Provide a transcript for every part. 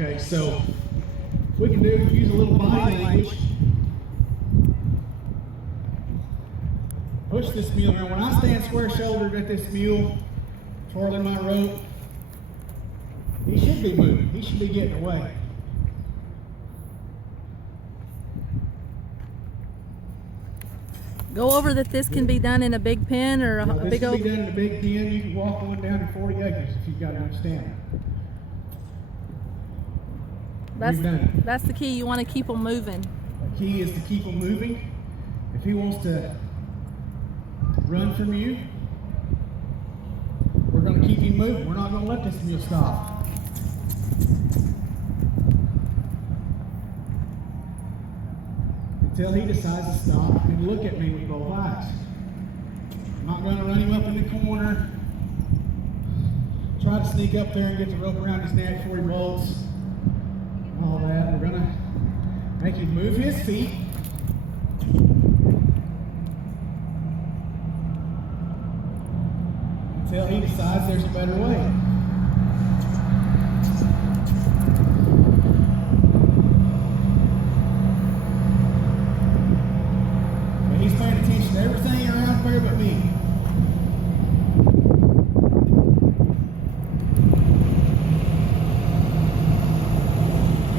Okay, so if we can use a little body language. Push this mule around. When I stand square shouldered at this mule, twirling my rope, he should be moving. He should be getting away. Go over that this can be done in a big pen or a big old... This can be done in a big pen. You can walk one down in 40 acres if you've got to understand it. That's the key. You want to keep them moving. The key is to keep them moving. If he wants to run from you, we're going to keep him moving. We're not going to let this mule stop. Until he decides to stop and look at me with both eyes. I'm not going to run him up in the corner, try to sneak up there and get the rope around his neck before he bolts, and all that. We're going to make him move his feet. Until he decides there's a better way. But he's paying attention to everything around here but me.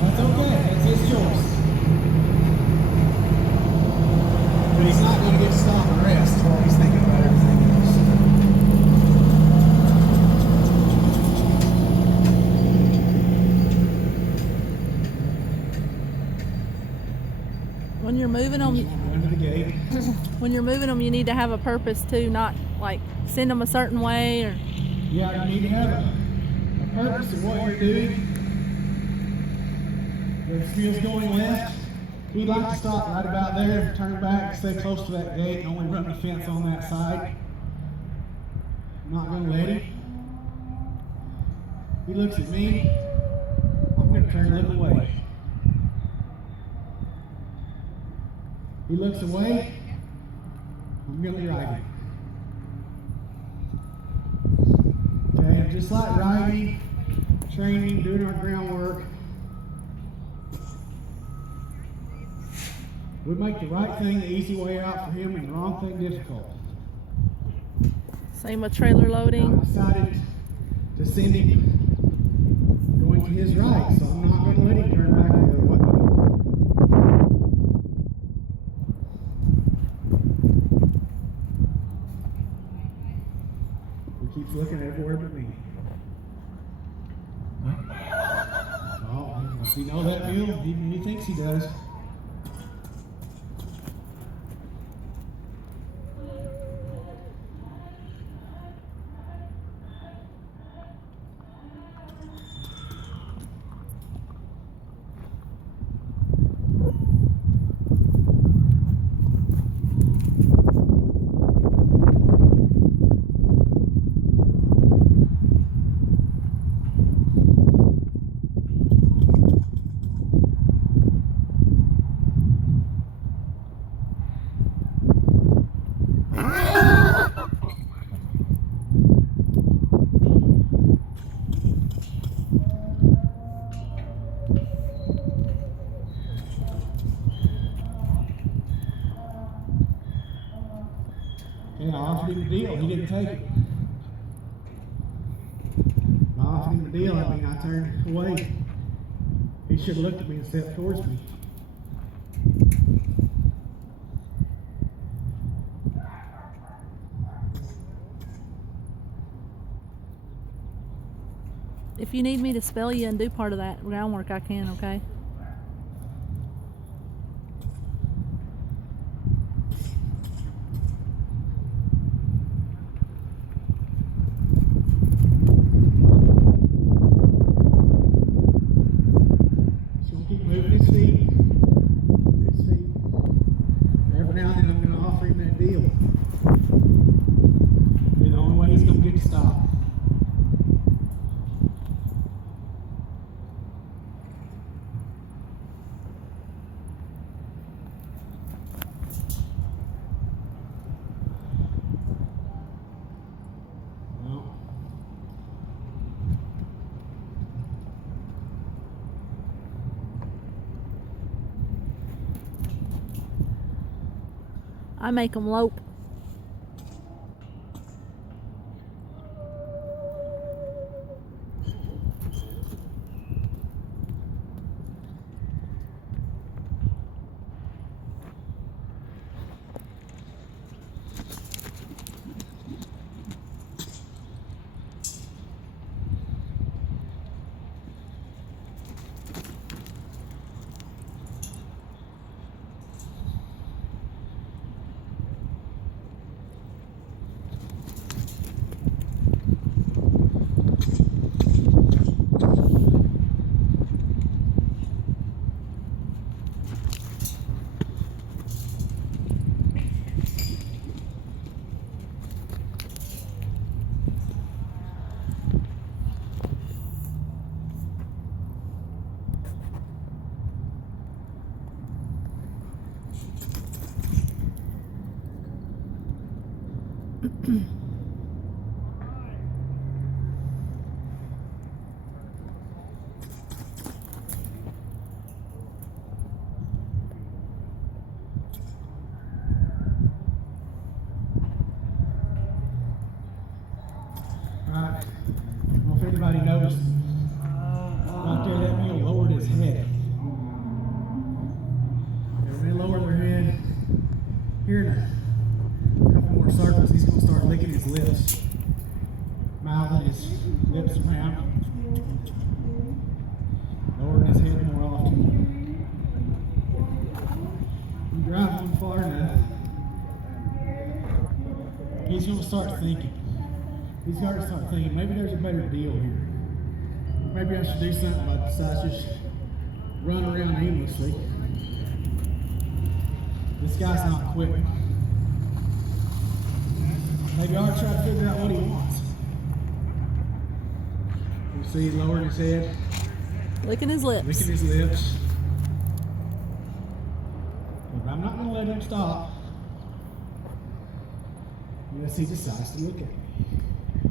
That's okay, that's his choice. But he's not going to get to stop and rest while he's thinking about everything else. When you're moving them, when you're moving them, you need to have a purpose too, not like send them a certain way or. Yeah, you need to have a purpose in what you're doing. If the mule's going left, he'd like to stop right about there, turn back, stay close to that gate, and only run the fence on that side. I'm not going to let him. He looks at me, I'm going to turn a little away. He looks away, I'm going to ride him. Okay, and just like riding, training, doing our groundwork, we make the right thing the easy way out for him and the wrong thing difficult. Same with trailer loading. I decided to send him going to his right, so I'm not going to let him turn back the other way. He keeps looking everywhere but me. Oh, does he know that mule? He thinks he does. Yeah, I offered him a deal. He didn't take it. I offered him a deal. I turned away. He should have looked at me and stepped towards me. If you need me to spell you and do part of that groundwork, I can, okay? I make them lope. Right. I don't know if anybody noticed. Right there, that mule lowered his head. When they lower their head, here in a couple more circles, he's going to start licking his lips, mouthing his lips around, lowering his head more often. You drive him far enough, he's going to start thinking. He's got to start thinking, maybe there's a better deal here. Maybe I should do something besides just run around aimlessly. This guy's not quitting. Maybe I ought to try to figure out what he wants. You see, he's lowering his head. Licking his lips. Licking his lips. But I'm not going to let him stop unless he decides to look at me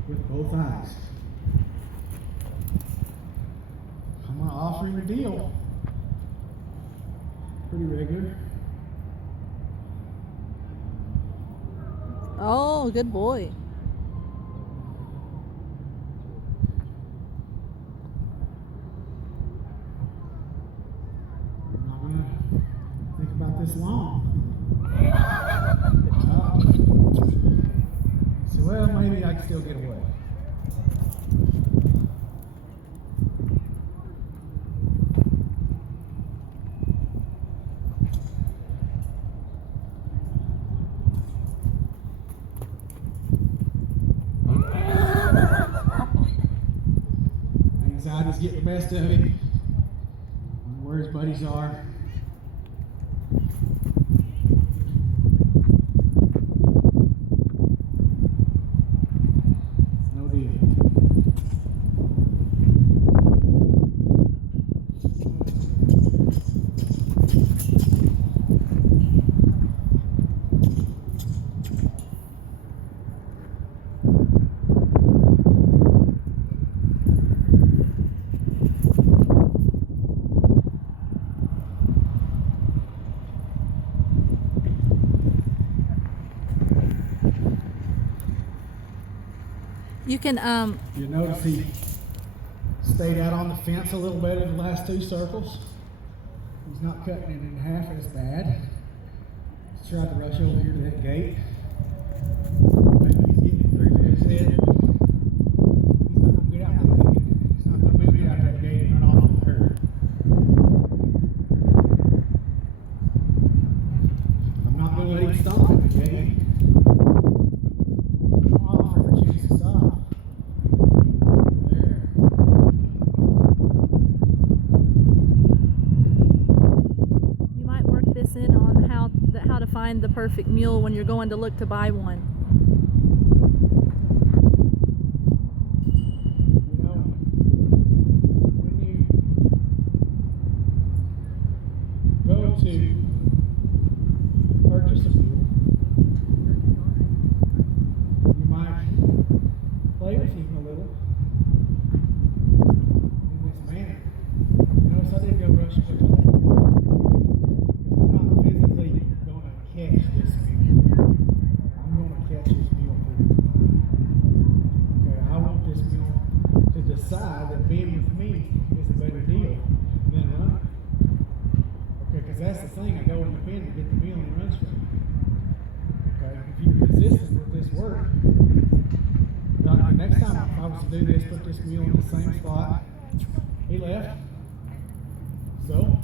with both eyes. I'm going to offer him a deal. Pretty regular. Oh, good boy. I'm not going to think about this long. So, well, maybe I can still get away. Anxiety's getting the best of him. Where his buddies are. No deal. You can You notice he stayed out on the fence a little better in the last two circles. He's not cutting it in half as bad. He's tried to rush over here to that gate. Maybe he's getting it through to his head. He's not going to get out that gate. He's not going to move out that gate and run off the curb. I'm not going to let him stop at the gate. I'll offer him a chance to stop. in on how to find the perfect mule when you're going to look to buy one. You know, when you go to purchase a mule, you might play with him a little in this manner. Notice I didn't go rushing with him. I'm not physically going to catch this mule. Because that's the thing, I go in the pen to get the mule and he runs straight. Okay, if you're consistent with this work, the next time if I was to do this, put this mule in the same spot, he left. So